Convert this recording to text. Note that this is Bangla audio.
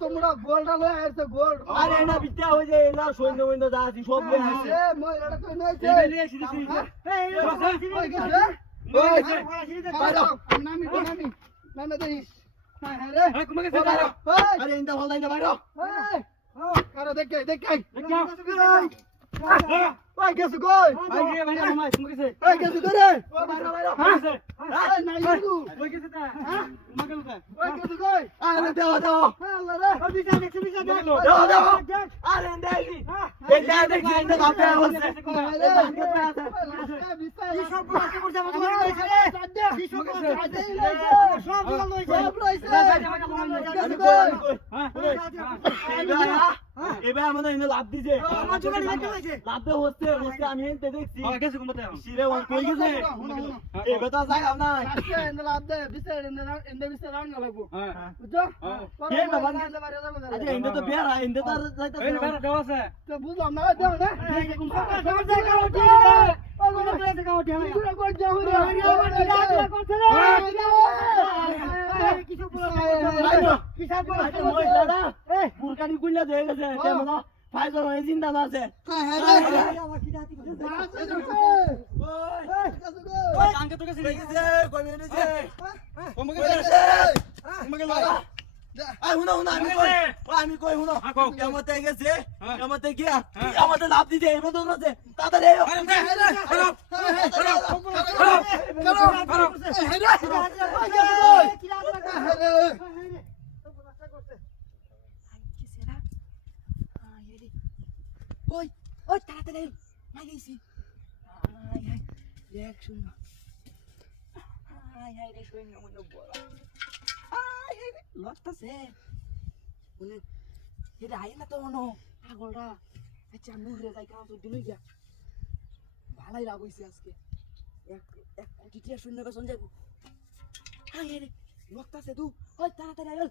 তোমরা গোলটা লয়ে আসছে গোল আরে না বিটা হই যায় না সৈন্য বৈন্য যা আছে সব লয়ে আসছে এ মই এটা তো নইছে এই লয়ে আসি এই ওই গেছে ওই নামি নামে দেইস আরে আরে কুমাকে সে বাইরে আরে ইন্দা হল ইন্দা বাইরে আরে দেখে দেখে দেখ ওই গেছে কই আই রে বাইরে কুমাকে কুমাকে সে ওই গেছে করে ও বাইরে বাইরে আরে নাই তুই ওই গেছে তা কুমাকে লুকা ওই গেছে কই আরে দেও দেও আল্লাহ রে ও বিজা দেখ দেও দেও আরে দেই এই দেখ ইন্দা কাপে বলছে কি সব করতে করতে আমাকে কইছে রে কি সব করতে সব লইছে সব লইছে আমি কই হ্যাঁ এবার আমাদের ইন্দা লাভ দিছে লাভ দে হচ্ছে হচ্ছে আমি এনতে দেখছি গেছে কোনতে সিরে ওয়ান কই গেছে এই কথা জায়গা নাই আচ্ছা এন্ড লাভ দে বিসে এন্ড বিসে রাউন্ড লাগবো হ্যাঁ বুঝছো এই বাবা আচ্ছা ইন্দা তো বেরা ইন্দা তো যাইতা এই বেরা দেওয়া আছে তো বুঝলাম না দাও না পুরকানি কুইলা হয়ে গেছে তেমন ফাইজার হয়ে জিন্দা না আছে আঙ্কে তো গেছে কই মিনিট আছে কমকে গেছে কমকে লাগা আই হুনা হুনা আমি কই হুনা কেমতে গেছে কেমতে গিয়া আমাদের লাভ দিতে এবে তো আছে তাড়াতাড়ি ওই ওই তাড়াতাড়ি মাই গেছি আই আই দেখ শুন আই আই রে শুন না মনে বলা আই আই লটতাছে মনে এটা আই না তো মনো আগলটা আচ্ছা মুহরে যাই কাম তো দিলই যা ভালাই লাভ হইছে আজকে এক কোটি টিয়া শূন্য কা সঞ্জয় আই আই রে লটতাছে তুই ওই তাড়াতাড়ি আই